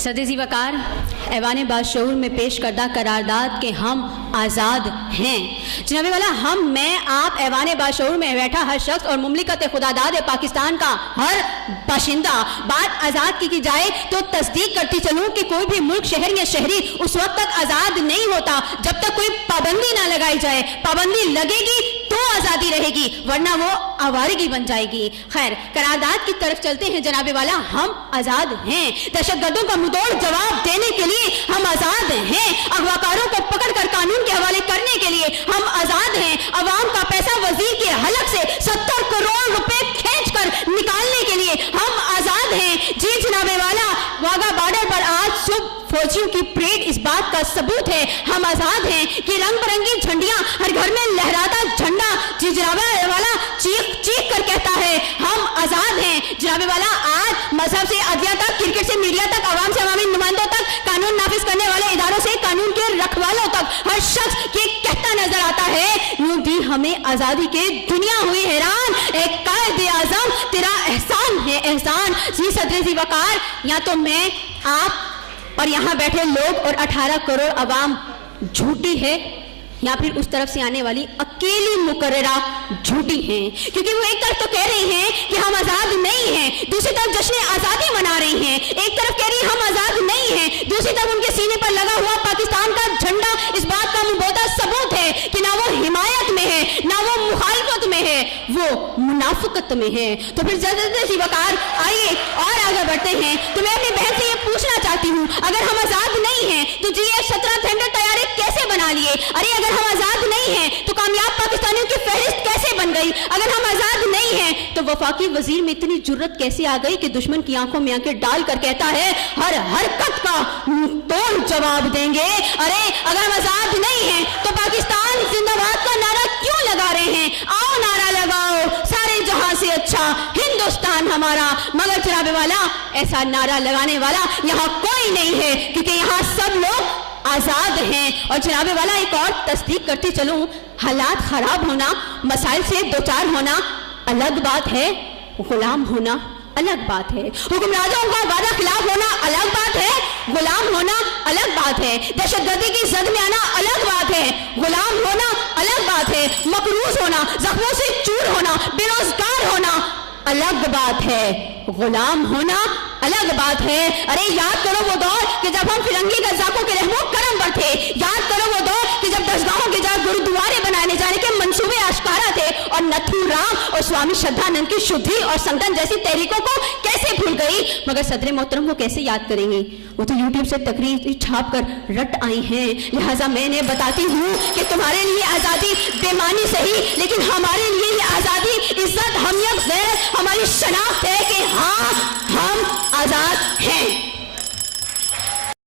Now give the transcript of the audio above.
सदर ज़ी वक़ार ऐवान बाशऊर में पेश करदा करारदाद के हम आज़ाद हैं। जनाब वाला हम मैं आप ऐवान बाशऊर में बैठा हर शख्स और मुमलिकत खुदादाद पाकिस्तान का हर बाशिंदा बात आज़ाद की जाए तो तस्दीक करती चलूँ कि कोई भी मुल्क शहर या शहरी उस वक्त तक आज़ाद नहीं होता जब तक कोई पाबंदी ना लगाई जाए। पाबंदी लगेगी तो आज़ादी रहेगी, वरना वो आवारगी बन जाएगी। खैर, करारदाद की तरफ चलते हैं जनाब वाला। हम आज़ाद हैं, दहशतगर्दों का मुंहतोड़ जवाब देने के लिए हम आज़ाद हैं, अगवाकारों को पकड़कर कानून के हवाले करने के लिए हम आज़ाद हैं, अवाम का पैसा वजीर के हलक से 70 करोड़ रुपए खींच कर निकालने के लिए हम आज़ाद हैं। जी जनाब वाला, वाघा बॉर्डर पर आज सुबह फौजियों की परेड इस बात का सबूत है हम आज़ाद हैं कि रंग बिरंगी झंडियां हर घर में लहराता झंडा जी जनाब वाला चीख चीख कर कहता है हम आज़ाद हैं। जनाब वाला, आज मजहब से अदलिया तक, क्रिकेट से मीडिया तक, आवाम से अवामी नुमाइंदों तक, कानून नाफिज करने वाले इदारों से कानून के रखवालों तक हर शख्स ये कहता नजर आता है यूं दी हमें आज़ादी के दुनिया हुई हैरान, एक कायदे आज़म तेरा एहसान है एहसान। जी सदर ज़ी वक़ार, या तो मैं आप और यहाँ बैठे लोग और 18 करोड़ अवाम झूठी है, या फिर उस तरफ से आने वाली अकेली मुकर्ररा झूठी हैं। क्योंकि वो एक तरफ तो कह रही हैं कि हम आज़ाद नहीं हैं, दूसरी तरफ जश्न आज़ादी मना रही हैं। एक तरफ कह रही हैं हम आज़ाद नहीं हैं, दूसरी तरफ उनके सीने पर लगा हुआ पाकिस्तान का झंडा इस बात का मुबोदा सबूत है कि ना वो हिमायत में है, ना वो मुखालफत में है, वो मुनाफिकत में है। तो फिर सदर ज़ी वक़ार, आइए और आगे बढ़ते हैं। तो मैं अपनी बहन से ये पूछना चाहती हूँ, अगर हम आज़ाद नहीं हैं तो GF-17 थंडर तैयारी कैसे बना लिए? अरे अगर हम आज़ाद नहीं हैं तो कामयाब पाकिस्तानियों की फहरिस्त कैसे बन गई? अगर हम आज़ाद नहीं हैं तो वफाकी वजीर में इतनी जुर्रत कैसे आ गई कि दुश्मन की आंखों में आंखें डालकर कहता है हर हरकत का तोड़ जवाब देंगे? अरे अगर हम आज़ाद नहीं हैं तो पाकिस्तान जिंदाबाद का नारा क्यों लगा रहे हैं? आओ नारा लगाओ, सारे जहां से अच्छा हिंदुस्तान हमारा। मगर जनाब वाला, ऐसा नारा लगाने वाला यहाँ कोई नहीं है, क्योंकि यहाँ सब लोग आज़ाद हैं। और जनाब वाला, एक और तस्दीक करती चलूं, हालात खराब होना, मसाइल से दो चार होना अलग बात है, गुलाम होना अलग बात है। हुक्मरानों का वादा खिलाफ होना अलग बात है, गुलाम होना अलग बात है। दहशतगर्दी की जद में आना अलग बात है, गुलाम होना अलग बात है। मकरूज होना, जख्मों से चूर होना, बेरोजगार होना अलग बात है, गुलाम होना अलग बात है। अरे याद करो वो दौर कि जब हम फिरंगी गज़ाकों के रहमो करम पर थे, याद करो वो दौर कि जब दरगाहों के जगह गुरुद्वारे बनाने जाने के मंसूबे आश्कारा थे, और नथुराम और स्वामी श्रद्धानंद की शुद्धि और संगठन जैसी तहरीकों को कैसे भूल गई? मगर सदर मोहतरम को कैसे याद करेंगे? वो तो यूट्यूब से तकरीर छाप कर रट आई हैं। लिहाजा मैंने बताती हूँ कि तुम्हारे लिए आज़ादी बेमानी सही, लेकिन हमारे लिए ये आज़ादी इज्जत, हमियत, गैरत, हमारी शनाख्त है कि हाँ हम आज़ाद हैं।